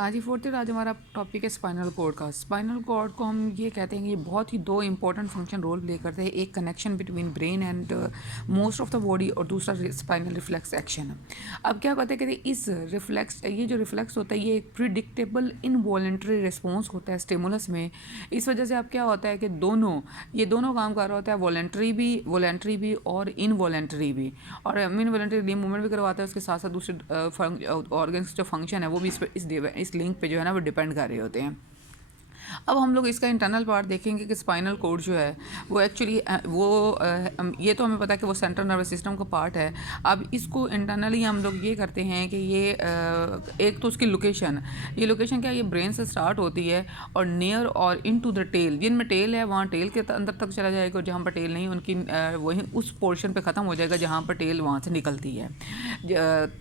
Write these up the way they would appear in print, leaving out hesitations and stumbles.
आज ही fourth year आज हमारा टॉपिक है स्पाइनल कॉर्ड का। स्पाइनल कॉर्ड को हम ये कहते हैं कि ये बहुत ही दो इंपॉर्टेंट फंक्शन रोल प्ले करते हैं। एक connection between brain and most of the body और दूसरा स्पाइनल रिफ्लेक्स एक्शन। अब क्या कहते हैं कि इस रिफ्लेक्स ये जो रिफ्लेक्स होता है ये एक प्रिडिक्टेबल इनवॉलेंट्री रिस्पॉन्स होता है स्टिमुलस में। इस वजह से अब क्या होता है कि ये दोनों काम कर रहा होता है, वॉलेंट्री भी और इनवॉलेंट्री भी। और इनवॉलेंट्री मूवमेंट भी करवाता है, उसके साथ साथ दूसरे ऑर्गन्स जो फंक्शन है वो भी इस लिंक पे जो है ना वो डिपेंड कर रहे होते हैं। अब हम लोग इसका इंटरनल पार्ट देखेंगे कि स्पाइनल कोड जो है वो एक्चुअली ये तो हमें पता है कि वो सेंट्रल नर्वस सिस्टम का पार्ट है। अब इसको इंटरनली हम लोग ये करते हैं कि ये एक तो उसकी लोकेशन, ये लोकेशन क्या है, ये ब्रेन से स्टार्ट होती है और नियर और इनटू द टेल, जिनमें टेल है वहाँ टेल के अंदर तक चला जाएगा, और जहाँ पर टेल नहीं उनकी वहीं उस पोर्शन पे ख़त्म हो जाएगा जहाँ पर टेल वहाँ से निकलती है।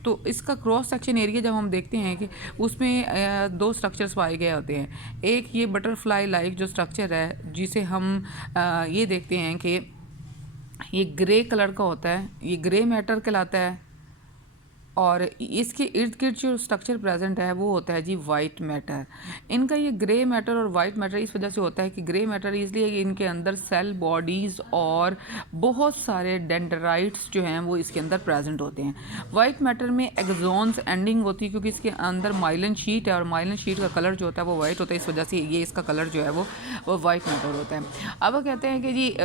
तो इसका क्रॉस सेक्शन एरिया जब हम देखते हैं कि उसमें दो स्ट्रक्चर्स पाए गए होते हैं। एक ये बटरफ्लाई लाइक जो स्ट्रक्चर है जिसे हम ये देखते हैं कि ये ग्रे कलर का होता है, ये ग्रे मैटर कहलाता है। और इसके इर्द गिर्द जो स्ट्रक्चर प्रेजेंट है वो होता है जी वाइट मैटर। इनका ये ग्रे मैटर और वाइट मैटर इस वजह से होता है कि ग्रे मैटर इसलिए कि इनके अंदर सेल बॉडीज़ और बहुत सारे डेंड्राइट्स जो हैं वो इसके अंदर प्रेजेंट होते हैं। वाइट मैटर में एक्सॉन्स एंडिंग होती है क्योंकि इसके अंदर माइलिन शीट है और माइलिन शीट का कलर जो होता है वो वाइट होता है, इस वजह से ये इसका कलर जो है वो वाइट मैटर होता है। अब वो कहते हैं कि जी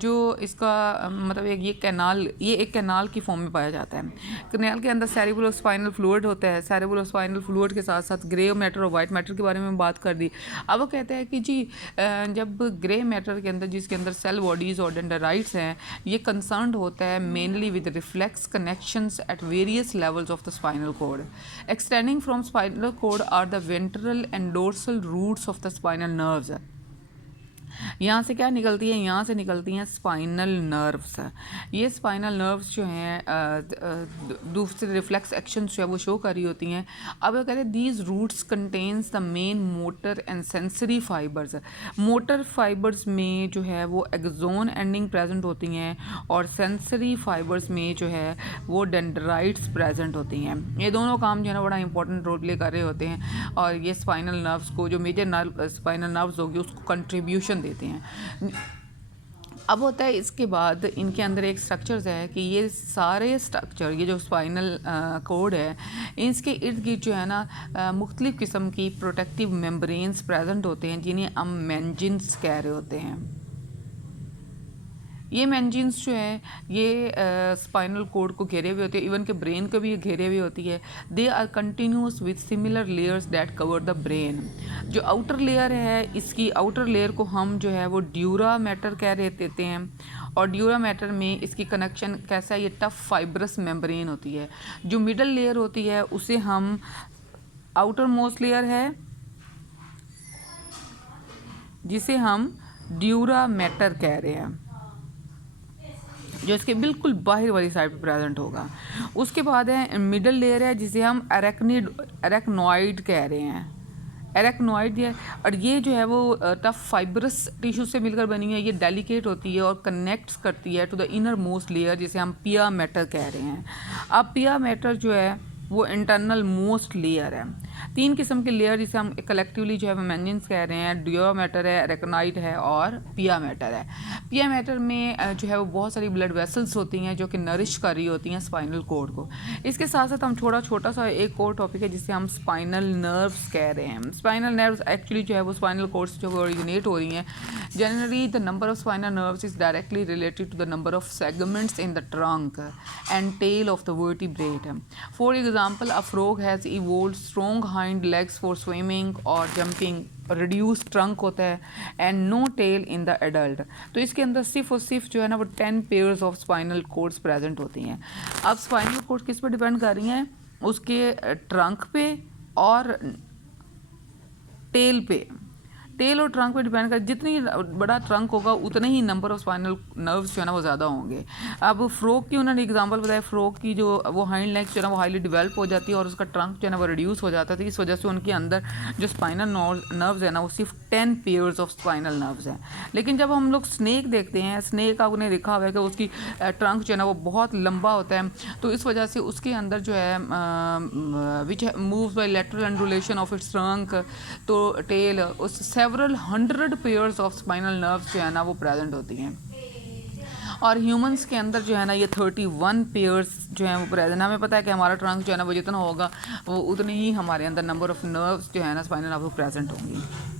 जो इसका मतलब ये एक कैनाल की फॉर्म में पाया जाता है। कैनाल के अंदर सेरेब्रो स्पाइनल फ्लूइड होता है। सेरेब्रो स्पाइनल फ्लूइड के साथ साथ ग्रे मैटर और वाइट मैटर के बारे में बात कर दी। अब वो कहते हैं कि जी जब ग्रे मैटर के अंदर जिसके अंदर सेल बॉडीज़ और डेंड्राइट्स हैं, ये कंसर्न्ड होता है mainly with reflex connections at various levels of the spinal cord. Extending from spinal cord are the ventral and dorsal roots of the spinal nerves. यहाँ से क्या निकलती है, यहाँ से निकलती हैं स्पाइनल नर्व्स। ये स्पाइनल नर्व्स जो हैं दूसरे रिफ्लेक्स एक्शन जो है वो शो कर रही होती हैं। अब कहते हैं these roots contains the main motor and sensory fibres. Motor fibres में जो है वो एक्सोन एंडिंग प्रेजेंट होती हैं और सेंसरी फाइबर्स में जो है वो डेंड्राइट्स प्रेजेंट होती हैं। ये दोनों काम जो है ना बड़ा इंपॉर्टेंट रोल प्ले कर रहे होते हैं और ये स्पाइनल नर्व्स को जो मेजर स्पाइनल नर्व्स होगी उसको कंट्रीब्यूशन देते हैं। अब होता है इसके बाद इनके अंदर एक स्ट्रक्चर्स है कि ये सारे स्ट्रक्चर ये जो स्पाइनल कोड है इसके इर्द गिर्द जो है ना मुख्तलिफ़ किस्म की प्रोटेक्टिव मेम्ब्रेन्स प्रेजेंट होते हैं जिन्हें हम मेंजिन्स कह रहे होते हैं। ये मेंजिन्स जो है ये स्पाइनल कोड को घेरे हुए होते हैं, इवन के ब्रेन को भी घेरे हुए होती है। They are continuous with similar layers that cover the brain. जो आउटर लेयर है इसकी आउटर लेयर को हम जो है वो ड्यूरा मैटर कह रहे देते हैं और ड्यूरा मैटर में इसकी कनेक्शन कैसा है, ये टफ फाइब्रस मेम्ब्रेन होती है। जो मिडल लेयर होती है उसे हम आउटर मोस्ट लेयर है जिसे हम ड्यूरा मैटर कह रहे हैं, जो इसके बिल्कुल बाहर वाली साइड पे प्रेजेंट होगा। उसके बाद है मिडल लेयर है जिसे हम एरेक्नॉइड कह रहे हैं, एरेक्नॉइड है। और ये जो है वो टफ फाइब्रस टिश्यू से मिलकर बनी है। ये डेलिकेट होती है और कनेक्ट्स करती है to the innermost layer जिसे हम पिया मैटर कह रहे हैं। अब पिया मैटर जो है वो इंटरनल मोस्ट लेयर है। तीन किस्म के लेयर जिसे हम कलेक्टिवली जो है मेंजिन्स कह रहे हैं, ड्यूरा मैटर है, एरेक्नॉइड है और पिया मैटर है। पिया मैटर में जो है वो बहुत सारी ब्लड वेसल्स होती हैं जो कि नरिश कर रही होती हैं स्पाइनल कॉर्ड को। इसके साथ साथ हम छोटा सा एक और टॉपिक है जिसे हम स्पाइनल नर्व्स कह रहे हैं। स्पाइनल नर्व्स एक्चुअली जो है वो स्पाइनल कॉर्ड से जो ओरिजिनेट हो रही हैं। Generally the number of spinal nerves is directly related to the number of segments in the trunk and tail of the vertebrate. For example a frog has evolved strong hind legs for swimming और jumping, reduce trunk होता है and no tail in the adult. तो इसके अंदर सिर्फ और सिर्फ जो है ना वो 10 pairs of spinal codes present होती हैं। अब स्पाइनल कोड किस पर डिपेंड कर रही हैं, उसके ट्रंक पे और टेल पे। टेल और ट्रंक पे डिपेंड कर, जितनी बड़ा ट्रंक होगा उतने ही नंबर ऑफ स्पाइनल नर्व्स जो है ना वो ज़्यादा होंगे। अब फ्रॉग की उन्होंने एग्जांपल बताया, फ्रॉग की जो वो हाइंड लेग्स जो है ना वो हाईली डेवलप हो जाती है और उसका ट्रंक जो है ना वो रिड्यूस हो जाता है, तो इस वजह से उनके अंदर जो स्पाइनल नर्व्स है ना वो सिर्फ 10 पेयर्स ऑफ स्पाइनल नर्व्स हैं। लेकिन जब हम लोग स्नेक देखते हैं, स्नेक आपने देखा हुआ है कि उसकी ट्रंक जो है ना वो बहुत लंबा होता है, तो इस वजह से उसके अंदर जो है which moves by lateral undulation of its trunk, तो टेल उस several 100 pairs of spinal nerves जो है ना वो प्रेजेंट होती हैं। और ह्यूमंस के अंदर जो है ना ये 31 पेयर्स जो हैं वो प्रेजेंट। हमें पता है कि हमारा ट्रंक जो है ना वो जितना होगा वो उतनी ही हमारे अंदर नंबर ऑफ नर्व्स जो है ना स्पाइनल नर्व प्रेजेंट होंगी।